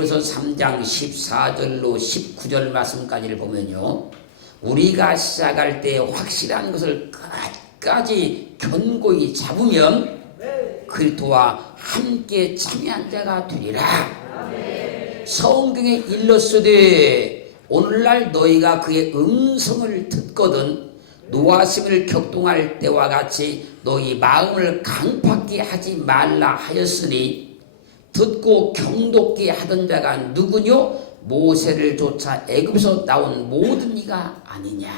에베소서 3장 14절로 19절 말씀까지를 보면요, 우리가 시작할 때 확실한 것을 끝까지 견고히 잡으면 그리스도와 함께 참여한 자가 되리라. 성경에 일렀으되 오늘날 너희가 그의 음성을 듣거든 노하심을 격동할 때와 같이 너희 마음을 강팍게 하지 말라 하였으니 듣고 경독게 하던 자가 누구뇨? 모세를 쫓아 애굽에서 나온 모든 이가 아니냐.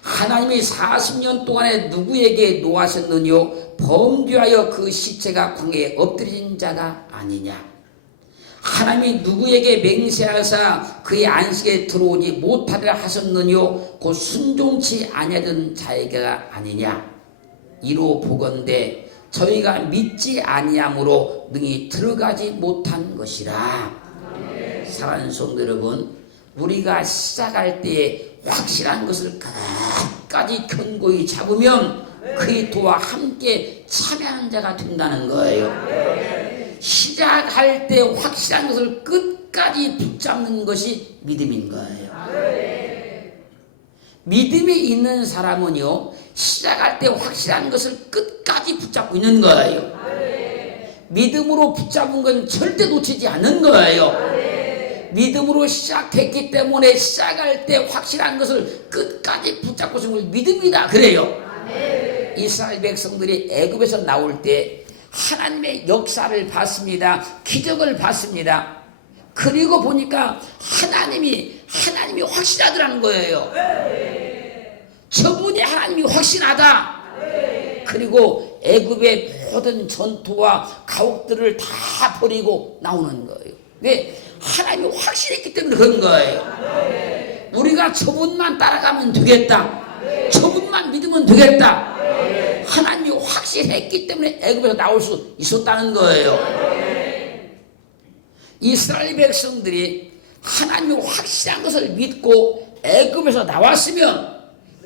하나님이 40년 동안에 누구에게 노하셨느뇨? 범죄하여 그 시체가 광야에 엎드린 자가 아니냐. 하나님이 누구에게 맹세하사 그의 안식에 들어오지 못하리라 하셨느뇨? 곧 순종치 아니하던 자에게가 아니냐. 이로 보건대 저희가 믿지 아니함으로 능히 들어가지 못한 것이라. 사랑하는 성도 여러분, 우리가 시작할 때에 확실한 것을 끝까지 견고히 잡으면 그리스도와 함께 참여하는 자가 된다는 거예요. 시작할 때 확실한 것을 끝까지 붙잡는 것이 믿음인 거예요. 믿음이 있는 사람은요, 시작할 때 확실한 것을 끝까지 붙잡고 있는 거예요. 믿음으로 붙잡은 건 절대 놓치지 않는 거예요. 믿음으로 시작했기 때문에 시작할 때 확실한 것을 끝까지 붙잡고 있는 걸 믿음이다 그래요. 이스라엘 백성들이 애굽에서 나올 때 하나님의 역사를 봤습니다. 기적을 봤습니다. 그리고 보니까 하나님이 확실하더라는 거예요. 저분이 하나님이 확실하다. 그리고 애굽의 모든 전투와 가옥들을 다 버리고 나오는 거예요. 왜? 하나님이 확실했기 때문에 그런 거예요. 우리가 저분만 따라가면 되겠다. 저분만 믿으면 되겠다. 하나님이 확실했기 때문에 애굽에서 나올 수 있었다는 거예요. 이스라엘 백성들이 하나님이 확실한 것을 믿고 애굽에서 나왔으면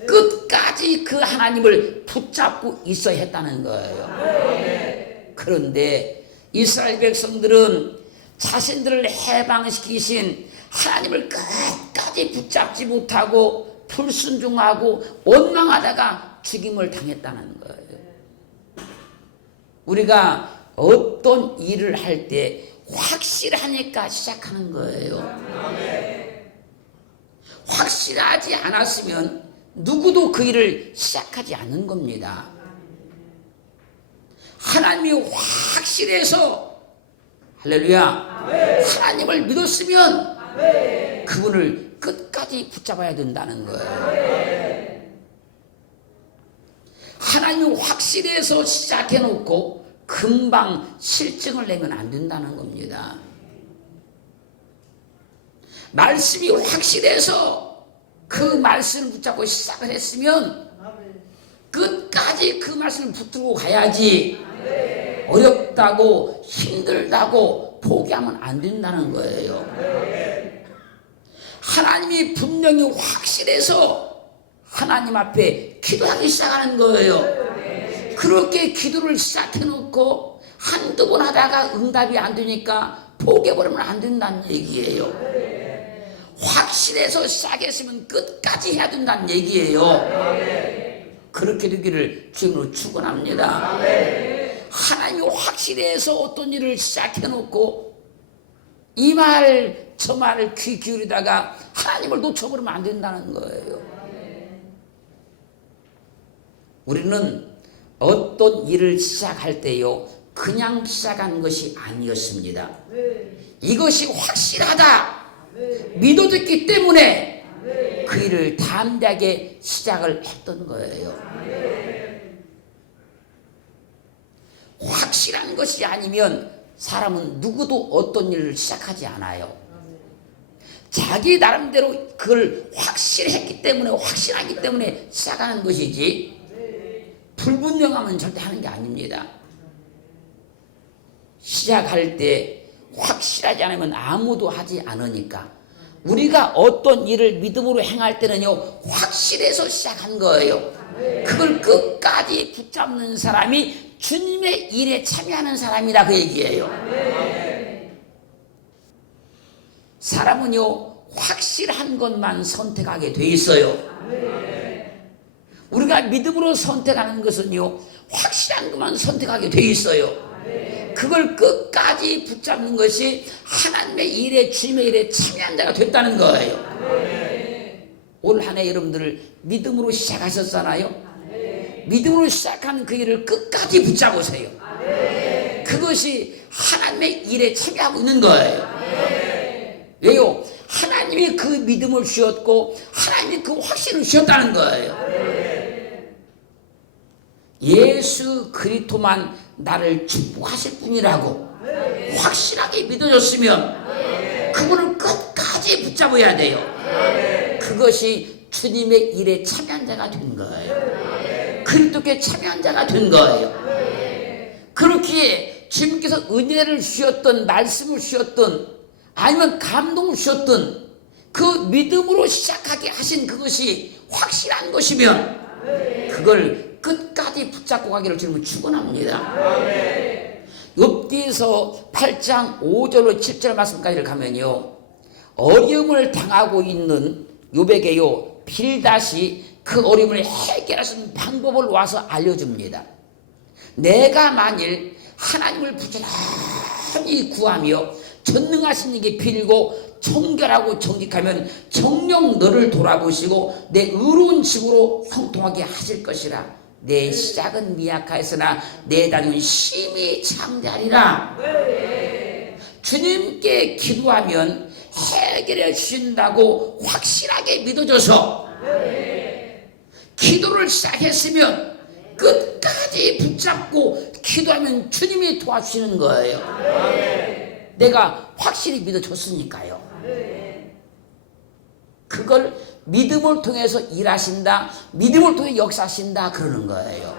끝까지 그 하나님을 붙잡고 있어야 했다는 거예요. 그런데 이스라엘 백성들은 자신들을 해방시키신 하나님을 끝까지 붙잡지 못하고 불순종하고 원망하다가 죽임을 당했다는 거예요. 우리가 어떤 일을 할 때 확실하니까 시작하는 거예요. 확실하지 않았으면 누구도 그 일을 시작하지 않는 겁니다. 하나님이 확실해서 할렐루야, 하나님을 믿었으면 그분을 끝까지 붙잡아야 된다는 거예요. 하나님이 확실해서 시작해놓고 금방 실증을 내면 안 된다는 겁니다. 말씀이 확실해서 그 말씀을 붙잡고 시작을 했으면 끝까지 그 말씀을 붙들고 가야지. 어렵다고 힘들다고 포기하면 안 된다는 거예요. 하나님이 분명히 확실해서 하나님 앞에 기도하기 시작하는 거예요. 그렇게 기도를 시작해놓고 한두 번 하다가 응답이 안 되니까 포기해버리면 안 된다는 얘기예요. 확실해서 시작했으면 끝까지 해야 된다는 얘기예요. 그렇게 되기를 주님으로 축원합니다. 하나님이 확실해서 어떤 일을 시작해놓고 이 말 저 말을 귀 기울이다가 하나님을 놓쳐버리면 안 된다는 거예요. 우리는 어떤 일을 시작할 때요, 그냥 시작한 것이 아니었습니다. 이것이 확실하다 믿어졌기 때문에 그 일을 담대하게 시작을 했던 거예요. 확실한 것이 아니면 사람은 누구도 어떤 일을 시작하지 않아요. 자기 나름대로 그걸 확실했기 때문에, 확실하기 때문에 시작하는 것이지 불분명하면 절대 하는 게 아닙니다. 시작할 때 확실하지 않으면 아무도 하지 않으니까 우리가 어떤 일을 믿음으로 행할 때는요, 확실해서 시작한 거예요. 그걸 끝까지 붙잡는 사람이 주님의 일에 참여하는 사람이라 그 얘기예요. 사람은요 확실한 것만 선택하게 돼 있어요. 우리가 믿음으로 선택하는 것은요 확실한 것만 선택하게 돼 있어요. 그걸 끝까지 붙잡는 것이 하나님의 일에, 주님의 일에 참여한 자가 됐다는 거예요. 올 한 해 여러분들 믿음으로 시작하셨잖아요. 믿음으로 시작한 그 일을 끝까지 붙잡으세요. 그것이 하나님의 일에 참여하고 있는 거예요. 왜요? 하나님이 그 믿음을 주셨고 하나님이 그 확신을 주셨다는 거예요. 예수 그리스도만 나를 축복하실 분이라고 확실하게 믿어줬으면 그분을 끝까지 붙잡아야 돼요. 그것이 주님의 일에 참여한 자가 된 거예요. 그리스도께 참여한 자가 된 거예요. 그렇기에 주님께서 은혜를 주셨던, 말씀을 주셨던, 아니면 감동을 주셨던 그 믿음으로 시작하게 하신 그것이 확실한 것이면 그걸 끝까지 붙잡고 가기를 주님은 축원합니다. 욥기서 8장 5절로 7절 말씀까지를 가면요 어려움을 당하고 있는 욥에게요 빌닷이 그 어려움을 해결할 수 있는 방법을 와서 알려줍니다. 내가 만일 하나님을 부지런히 구하며 전능하신 이에게 빌고 청결하고 정직하면 정녕 너를 돌아보시고 내 의로운 집으로 형통하게 하실 것이라. 내 시작은 미약하였으나 내 나중은 심히 창대하리라. 주님께 기도하면 해결해 주신다고 확실하게 믿어줘서 기도를 시작했으면 끝까지 붙잡고 기도하면 주님이 도와주시는 거예요. 내가 확실히 믿어줬으니까요. 그걸 믿음을 통해서 일하신다, 믿음을 통해 역사하신다 그러는 거예요.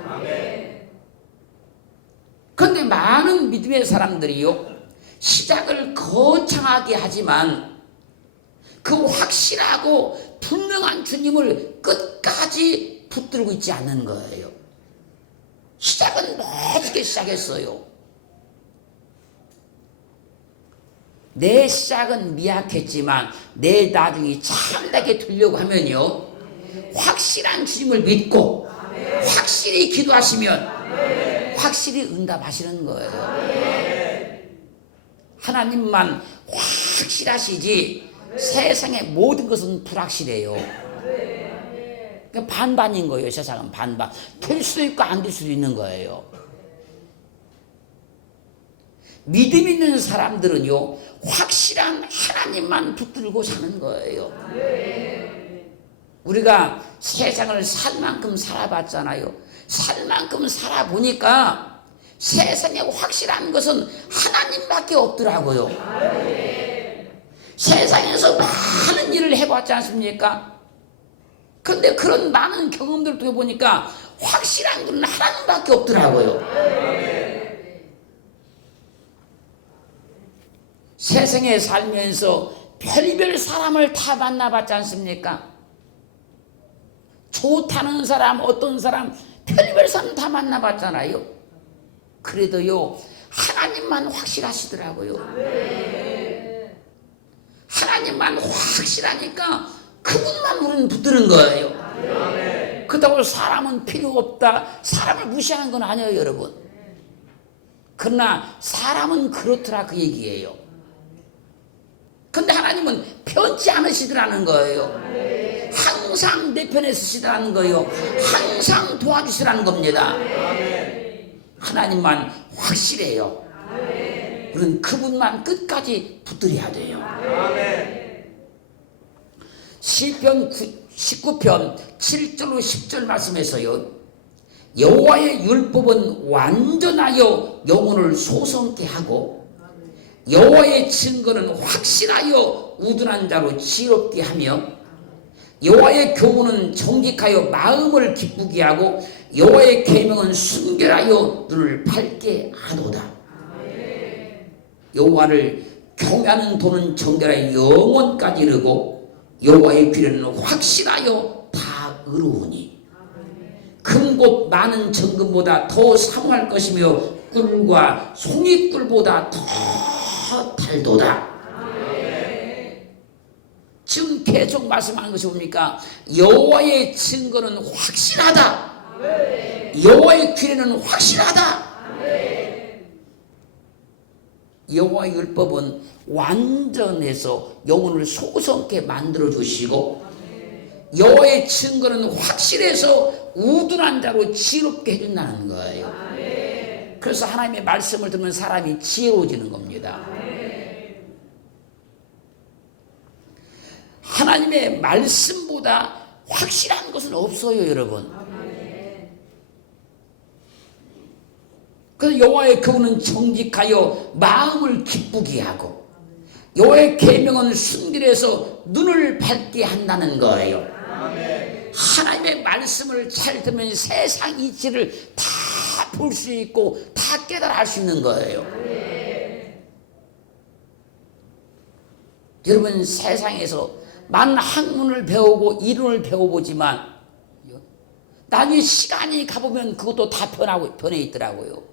그런데 많은 믿음의 사람들이요 시작을 거창하게 하지만 그 확실하고 분명한 주님을 끝까지 붙들고 있지 않는 거예요. 시작은 멋지게 시작했어요. 내 시작은 미약했지만 내 나중이 참되게 되려고 하면요 확실한 주님을 믿고 확실히 기도하시면 확실히 응답하시는 거예요. 하나님만 확실하시지 세상의 모든 것은 불확실해요. 반반인 거예요. 세상은 반반. 될 수도 있고 안 될 수도 있는 거예요. 믿음 있는 사람들은요 확실한 하나님만 붙들고 사는 거예요. 우리가 세상을 살 만큼 살아봤잖아요. 살 만큼 살아보니까 세상에 확실한 것은 하나님밖에 없더라고요. 세상에서 많은 일을 해봤지 않습니까? 그런데 그런 많은 경험들을 통해 보니까 확실한 건 하나님밖에 없더라고요. 세상에 살면서 별별 사람을 다 만나봤지 않습니까? 좋다는 사람, 어떤 사람, 별별 사람 다 만나봤잖아요. 그래도요 하나님만 확실하시더라고요. 하나님만 확실하니까 그분만 우리는 붙드는 거예요. 그렇다고 사람은 필요 없다, 사람을 무시하는 건 아니에요 여러분. 그러나 사람은 그렇더라 그 얘기예요. 근데 하나님은 편치 않으시더라는 거예요. 항상 내 편에 서시더라는 거예요. 항상 도와주시라는 겁니다. 하나님만 확실해요. 우리는 그분만 끝까지 붙들어야 돼요. 시편 19편 7절로 10절 말씀에서요 여호와의 율법은 완전하여 영혼을 소성케 하고 여호와의 증거는 확실하여 우둔한 자로 지혜롭게 하며 여호와의 교훈은 정직하여 마음을 기쁘게 하고 여호와의 계명은 순결하여 눈을 밝게 하도다. 여호와를 경외하는 도는 정결하여 영원까지 이르고 여호와의 귀는 확실하여 다 의로우니 금곧 많은 정금보다 더 사모할 것이며 꿀과 송이꿀보다 더 달도다. 지금 계속 말씀하는 것이 뭡니까? 여호와의 증거는 확실하다. 여호와의 규례는 확실하다. 여호와의 율법은 완전해서 영혼을 소성케 만들어 주시고, 여호와의 증거는 확실해서 우둔한 자로 지혜롭게 해준다는 거예요. 그래서 하나님의 말씀을 들으면 사람이 지혜로워지는 겁니다. 하나님의 말씀보다 확실한 것은 없어요, 여러분. 그래서 여호와의 교훈은 정직하여 마음을 기쁘게 하고, 여호와의 계명은 순결해서 눈을 밝게 한다는 거예요. 하나님의 말씀을 잘 들으면 세상 이치를 다 볼 수 있고 다 깨달아 알 수 있는 거예요. 여러분, 세상에서 많은 학문을 배우고 이론을 배워보지만 나중에 시간이 가보면 그것도 다 변해 있더라고요.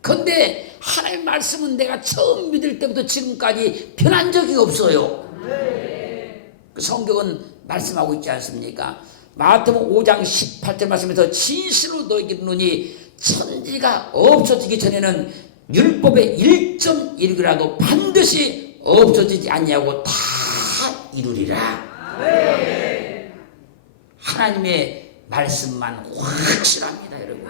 그런데 하나님의 말씀은 내가 처음 믿을 때부터 지금까지 변한 적이 없어요. 그 성경은 말씀하고 있지 않습니까? 마태복음 5장 18절 말씀에서 진실로 너희에게 이르노니 천지가 없어지기 전에는 율법의 1.1이라도 반드시 없어지지 않냐고 다 이루리라. 하나님의 말씀만 확실합니다, 여러분.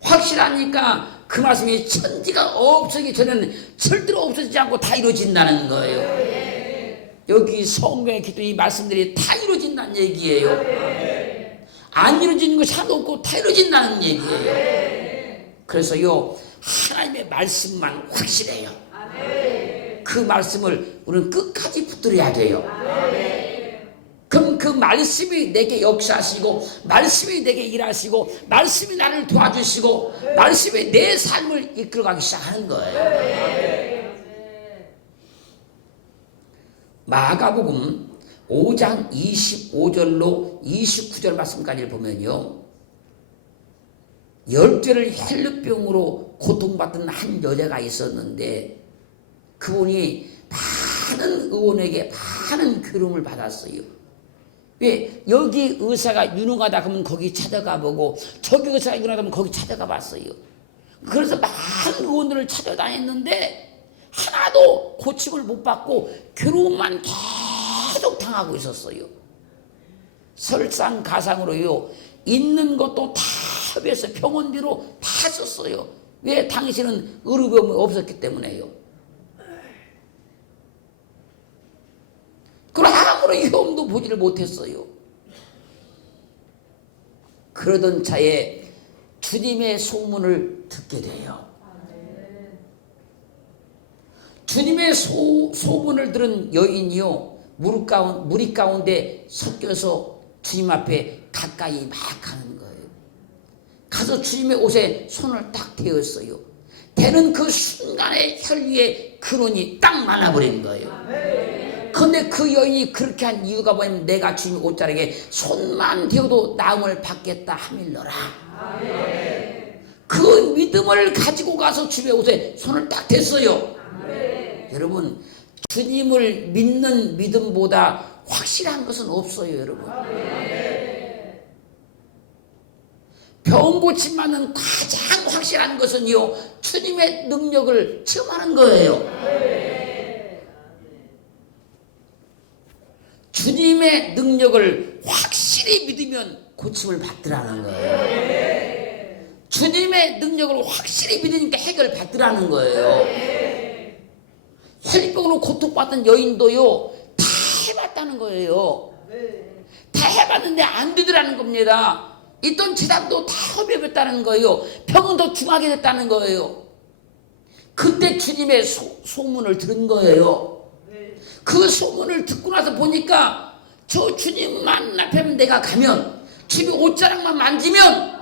확실하니까 그 말씀이 천지가 없어지기 전에는 절대로 없어지지 않고 다 이루어진다는 거예요. 여기 성경의 기도 이 말씀들이 다 이루어진다는 얘기예요. 안 이루어지는 것이 하나도 없고 다 이루어진다는 얘기예요. 그래서요, 하나님의 말씀만 확실해요. 그 말씀을 우리는 끝까지 붙들어야 돼요. 그럼 그 말씀이 내게 역사하시고, 말씀이 내게 일하시고, 말씀이 나를 도와주시고, 말씀이 내 삶을 이끌어가기 시작하는 거예요. 마가복음 5장 25절로 29절 말씀까지 보면요, 10절을 혈루병으로 고통받던 한 여자가 있었는데 그분이 많은 의원에게 많은 괴로움을 받았어요. 왜? 여기 의사가 유능하다 그러면 거기 찾아가 보고, 저기 의사가 유능하다 그러면 거기 찾아가 봤어요. 그래서 많은 의원들을 찾아다녔는데 하나도 고침을 못 받고 괴로움만 계속 당하고 있었어요. 설상가상으로요, 있는 것도 다 합의해서 병원비로 다 썼어요. 왜? 당신은 의료보험이 없었기 때문에요. 그럼 아무런 위험도 보지를 못했어요. 그러던 차에 주님의 소문을 듣게 돼요. 주님의 소문을 들은 여인이요, 무리 가운데 섞여서 주님 앞에 가까이 막 가는 거예요. 가서 주님의 옷에 손을 딱 대었어요. 대는 그 순간에 혈위에 근원이 딱 말라버린 거예요. 그런데 그 여인이 그렇게 한 이유가 뭐냐면, 내가 주님 옷자락에 손만 대어도 나음을 받겠다 하밀러라. 그 믿음을 가지고 가서 주님의 옷에 손을 딱 댔어요. 여러분, 주님을 믿는 믿음보다 확실한 것은 없어요, 여러분. 병 고침받는 가장 확실한 것은요, 주님의 능력을 체험하는 거예요. 주님의 능력을 확실히 믿으면 고침을 받더라는 거예요. 주님의 능력을 확실히 믿으니까 해결을 받더라는 거예요. 혈병으로 고통받던 여인도요, 다 해봤다는 거예요. 다 해봤는데 안 되더라는 겁니다. 있던 재산도 다 허비했다는 거예요. 병은 더 중하게 됐다는 거예요. 그때 주님의 소문을 들은 거예요. 그 소문을 듣고 나서 보니까 저 주님만 앞에만 내가 가면, 주님 옷자락만 만지면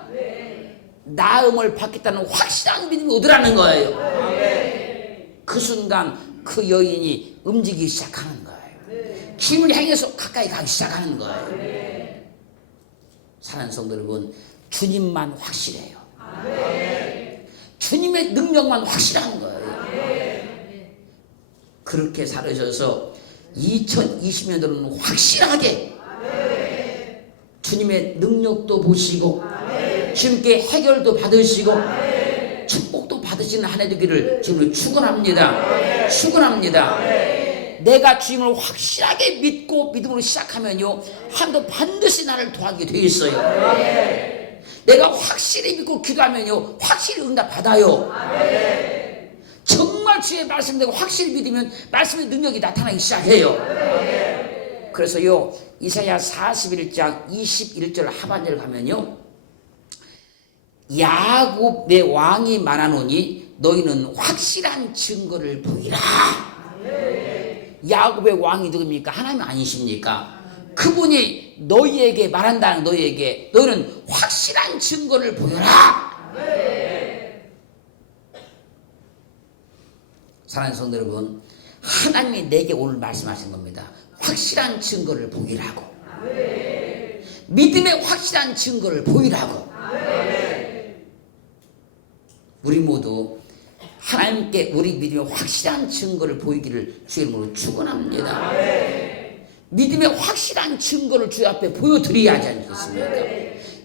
나음을 받겠다는 확실한 믿음이 오더라는 거예요. 그 순간 그 여인이 움직이기 시작하는 거예요. 주님을 향해서 가까이 가기 시작하는 거예요. 사랑하는 성도 여러분, 주님만 확실해요. 주님의 능력만 확실한 거예요. 그렇게 살으셔서 2020년도는 확실하게 주님의 능력도 보시고 주님께 해결도 받으시고 축복도 받으시는 한 해 되기를 지금 축원합니다. 축원합니다. 내가 주님을 확실하게 믿고 믿음으로 시작하면요, 하나님도 반드시 나를 도와주게 되어 있어요. 내가 확실히 믿고 기도하면요, 확실히 응답 받아요. 정말 주의 말씀 내가 확실히 믿으면 말씀의 능력이 나타나기 시작해요. 그래서요, 이사야 41장 21절 하반절 가면요, 야곱의 왕이 말하노니 너희는 확실한 증거를 보이라. 야곱의 왕이 누굽니까? 하나님 아니십니까? 그분이 너희에게 말한다는, 너희에게 너희는 확실한 증거를 보여라. 사랑하는 성도 여러분, 하나님이 내게 오늘 말씀하신 겁니다. 확실한 증거를 보이라고. 믿음의 확실한 증거를 보이라고. 우리 모두 하나님께 우리 믿음의 확실한 증거를 보이기를 주의 이름으로 축원합니다. 믿음의 확실한 증거를 주 앞에 보여드려야 하지 않겠습니까?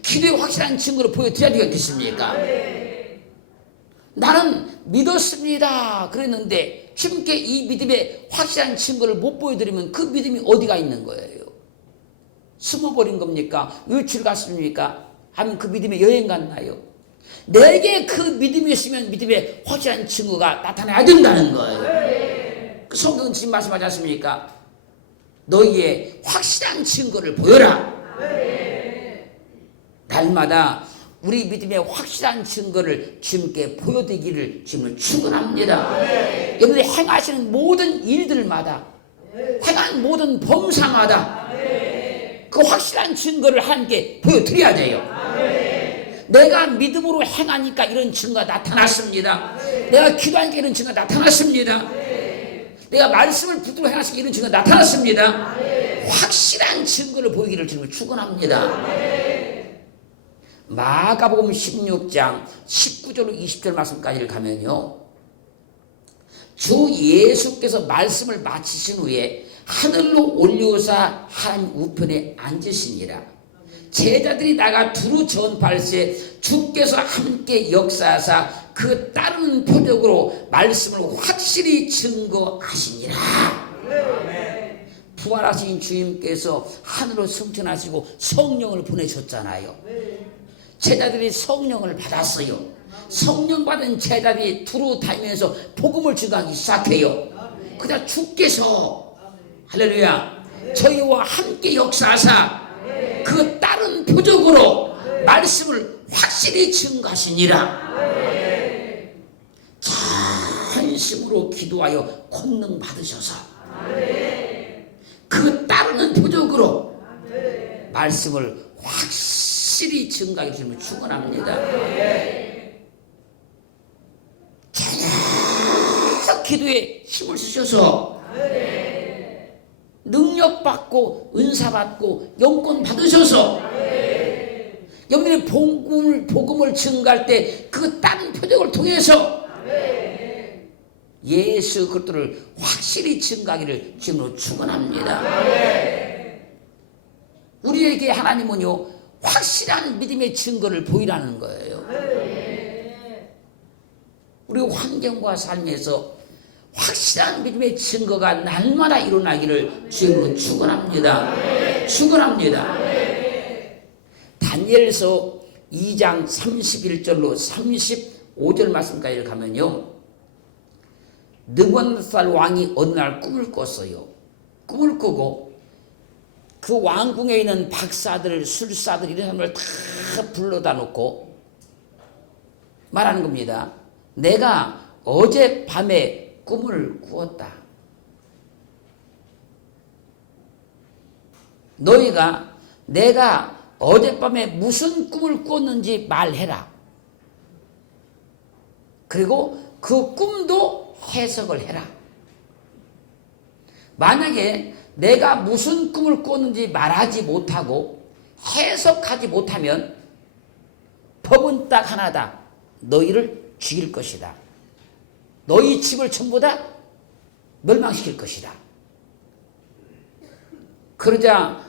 기도의 확실한 증거를 보여드려야 되겠습니까? 나는 믿었습니다 그랬는데 주님께 이 믿음의 확실한 증거를 못 보여드리면 그 믿음이 어디가 있는 거예요? 숨어버린 겁니까? 외출 갔습니까? 아니면 그 믿음에 여행 갔나요? 내게 그 믿음이 있으면 믿음의 확실한 증거가 나타나야 된다는 거예요. 그 성경은 지금 말씀하지 않습니까? 너희의 확실한 증거를 보여라. 날마다 우리 믿음의 확실한 증거를 주님께 보여드리기를 주님을 축원합니다. 여러분이 행하시는 모든 일들마다, 행한 모든 범사마다 그 확실한 증거를 하나님께 보여드려야 돼요. 내가 믿음으로 행하니까 이런 증거가 나타났습니다. 내가 기도하니까 이런 증거가 나타났습니다. 내가 말씀을 붙들고 행하시니까 이런 증거가 나타났습니다. 확실한 증거를 보이기를 주님을 축원합니다. 마가복음 16장 19절로 20절 말씀까지를 가면요, 주 예수께서 말씀을 마치신 후에 하늘로 올려오사 하나님 우편에 앉으시니라. 제자들이 나가 두루 전파할세 주께서 함께 역사하사 그 따르는 표적으로 말씀을 확실히 증거하시니라. 부활하신 주님께서 하늘로 승천하시고 성령을 보내셨잖아요. 제자들이 성령을 받았어요. 성령 받은 제자들이 두루 다니면서 복음을 증거하기 시작해요. 그러다 주께서 할렐루야 저희와 함께 역사하사 그 다른 표적으로 말씀을 확실히 증거하시니라. 전심으로 기도하여 권능 받으셔서 그 따르는 표적으로 말씀을 확실히 증거하게 되면 축원합니다. 계속 기도에 힘을 쓰셔서 능력 받고 은사 받고 영권 받으셔서 여러분이 복음을 증거할 때 그 다른 표적을 통해서 예수 그리스도를 확실히 증거하기를 지금으로 축원합니다. 우리에게 하나님은요 확실한 믿음의 증거를 보이라는 거예요. 우리 환경과 삶에서 확실한 믿음의 증거가 날마다 일어나기를 주님으로 축원합니다. 축원합니다. 다니엘서 2장 31절로 35절 말씀까지 가면요, 느부갓네살 왕이 어느 날 꿈을 꿨어요. 꿈을 꾸고 그 왕궁에 있는 박사들, 술사들 이런 사람을 다 불러다 놓고 말하는 겁니다. 내가 어젯밤에 꿈을 꾸었다. 너희가 내가 어젯밤에 무슨 꿈을 꾸었는지 말해라. 그리고 그 꿈도 해석을 해라. 만약에 내가 무슨 꿈을 꾸었는지 말하지 못하고 해석하지 못하면 법은 딱 하나다. 너희를 죽일 것이다. 너희 집을 전부 다 멸망시킬 것이다. 그러자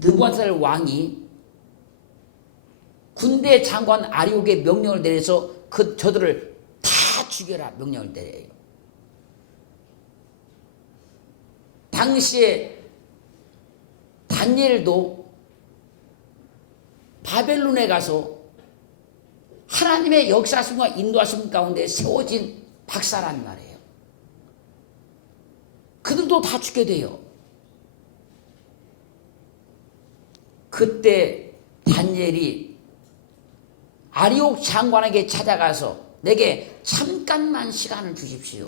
느부갓네살 왕이 군대 장관 아리옥에 명령을 내려서 저들을 다 죽여라 명령을 내려요. 당시에 다니엘도 바벨론에 가서 하나님의 역사하심과 인도하심 가운데 세워진 박사란 말이에요. 그들도 다 죽게 돼요. 그때 다니엘이 아리옥 장관에게 찾아가서 내게 잠깐만 시간을 주십시오.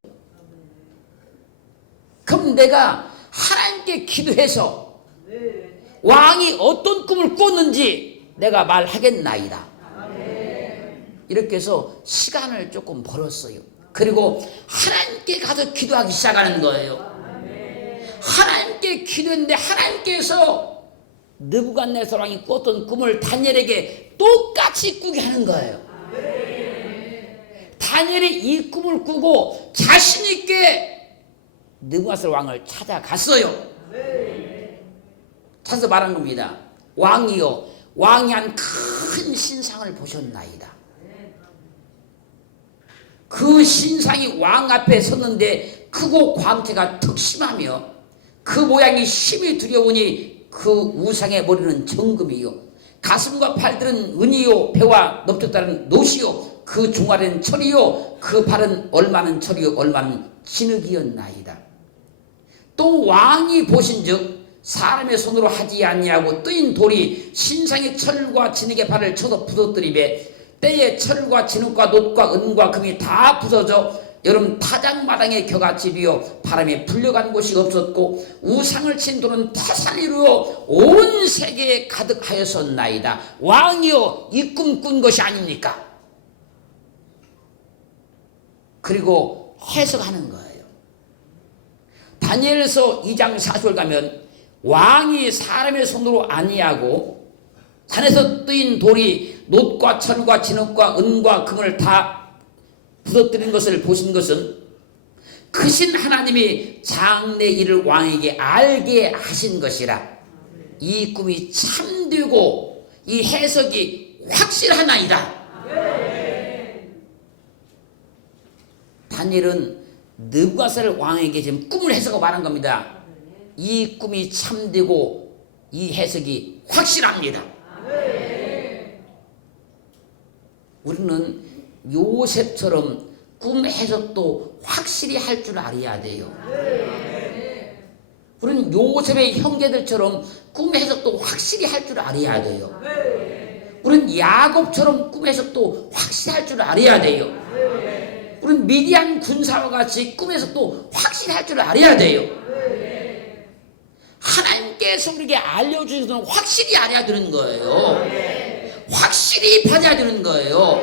그럼 내가 하나님께 기도해서 왕이 어떤 꿈을 꿨는지 내가 말하겠나이다. 이렇게 해서 시간을 조금 벌었어요. 그리고 하나님께 가서 기도하기 시작하는 거예요. 하나님께 기도했는데 하나님께서 느부갓네살 왕이 꿨던 꿈을 다니엘에게 똑같이 꾸게 하는 거예요. 다니엘이 이 꿈을 꾸고 자신 있게 느부갓네살 왕을 찾아갔어요. 찾아서 말한 겁니다. 왕이여, 왕이 한 큰 신상을 보셨나이다. 그 신상이 왕 앞에 섰는데 크고 광채가 특심하며 그 모양이 심히 두려우니 그 우상의 머리는 정금이요, 가슴과 팔들은 은이요, 배와 넓적다른 노시요, 그 종아리는 철이요, 그 발은 얼마는 철이요, 얼마는 진흙이었나이다. 또 왕이 보신즉 사람의 손으로 하지 아니하고 뜨인 돌이 신상의 철과 진흙의 발을 쳐서 부서뜨리매 때에 철과 진흙과 놋과 은과 금이 다 부서져 여름 타작마당의 겨같이 비어 바람에 불려간 곳이 없었고 우상을 친 돌은 태산을 이루어 온 세계에 가득하였었나이다. 왕이여, 이 꿈 꾼 것이 아닙니까? 그리고 해석하는 거예요. 다니엘서 2장 4절 가면 왕이 사람의 손으로 아니하고 산에서 뜨인 돌이 놋과 철과 진흙과 은과 금을 다 부서뜨린 것을 보신 것은 크신 하나님이 장래 일을 왕에게 알게 하신 것이라. 이 꿈이 참되고 이 해석이 확실하나이다. 다니엘은 느부갓네살 왕에게 지금 꿈을 해석하고 말한 겁니다. 이 꿈이 참되고 이 해석이 확실합니다. 우리는 요셉처럼 꿈 해석도 확실히 할 줄 알아야 돼요. 우리는 요셉의 형제들처럼 꿈 해석도 확실히 할 줄 알아야 돼요. 우리는 야곱처럼 꿈 해석도 확실히 할 줄 알아야 돼요. 우리는 미디안 군사와 같이 꿈 해석도 확실히 할 줄 알아야 돼요. 하나님께서 우리에게 알려주신 것은 확실히 알아야 되는 거예요. 확실히 받아야 되는 거예요.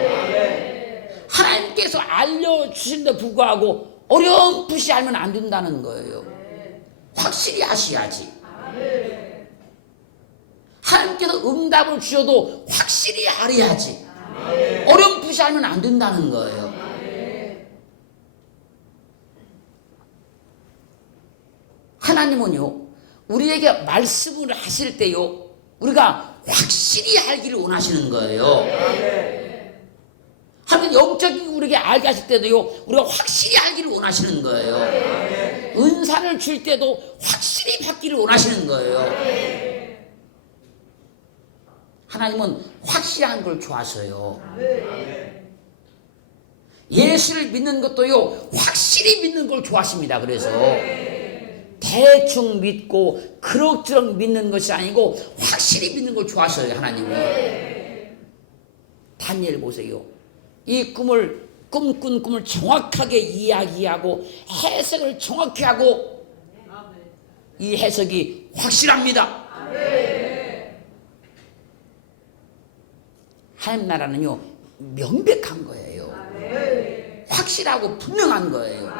하나님께서 알려주신데 불구하고 어렴풋이 알면 안 된다는 거예요. 확실히 아셔야지. 하나님께서 응답을 주셔도 확실히 알아야지. 어렴풋이 알면 안 된다는 거예요. 하나님은요, 우리에게 말씀을 하실 때요, 우리가 확실히 알기를 원하시는 거예요. 하나님 영적인 우리에게 알게 하실 때도요, 우리가 확실히 알기를 원하시는 거예요. 은사를 줄 때도 확실히 받기를 원하시는 거예요. 하나님은 확실한 걸 좋아하셔요. 예수를 믿는 것도요, 확실히 믿는 걸 좋아하십니다. 그래서 대충 믿고 그럭저럭 믿는 것이 아니고 확실히 믿는 걸 좋아하셔요. 하나님은. 다니엘 보세요. 이 꿈을 꿈꾼 꿈을 정확하게 이야기하고 해석을 정확히 하고 이 해석이 확실합니다. 하나님 나라는요, 명백한 거예요. 확실하고 분명한 거예요.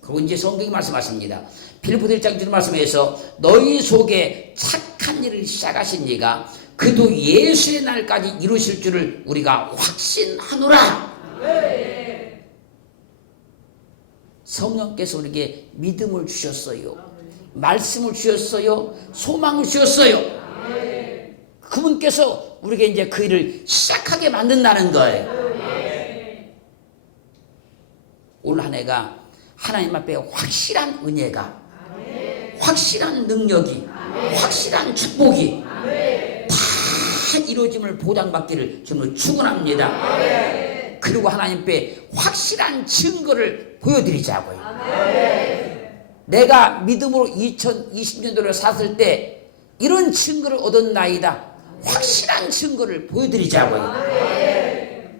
그리고 이제 성경이 말씀하십니다. 빌립보서 1장 1절 말씀에서 너희 속에 착한 일을 시작하신 이가 그도 예수의 날까지 이루실 줄을 우리가 확신하노라. 성령께서 우리에게 믿음을 주셨어요. 말씀을 주셨어요. 소망을 주셨어요. 그분께서 우리에게 이제 그 일을 시작하게 만든다는 거예요. 올 한 해가 하나님 앞에 확실한 은혜가, 확실한 능력이, 확실한 축복이 다 이루어짐을 보장받기를 주님으로 축원합니다. 그리고 하나님 앞에 확실한 증거를 보여드리자고요. 내가 믿음으로 2020년도를 샀을 때 이런 증거를 얻었나이다. 확실한 증거를 보여드리자고요.